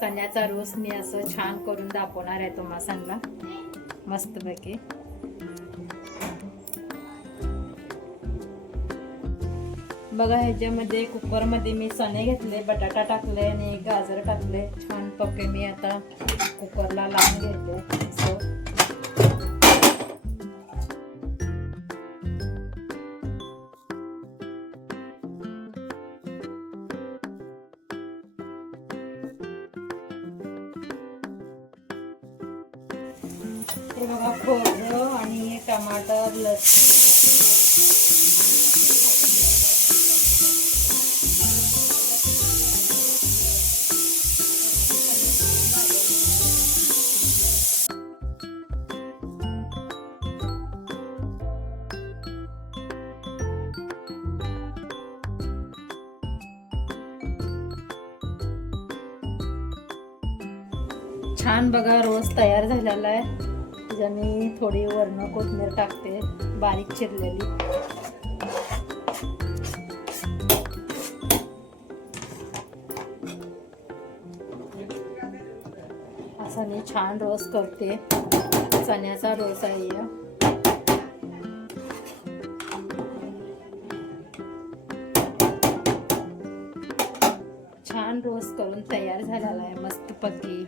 चण्याचा रोस मी असं छान करून दाखवणार आहे तुम्हाला सांगा मस्तपैकी. बघा ह्याच्यामध्ये कुकरमध्ये मी चणे घेतले, बटाटा टाकले आणि गाजर टाकले. छान पक्के मी आता कुकरला लावून घेते. हे बघा खोबरं आणि टमाटर, लसूण छान बघा रोज तयार झालेला आहे. त्याच्या मी थोडी वरण कोथिंबीर टाकते बारीक चिरलेली. असा मी छान रोस करते. चण्याचा रोस आहे. छान रोस करून तयार झालेला आहे मस्तपैकी.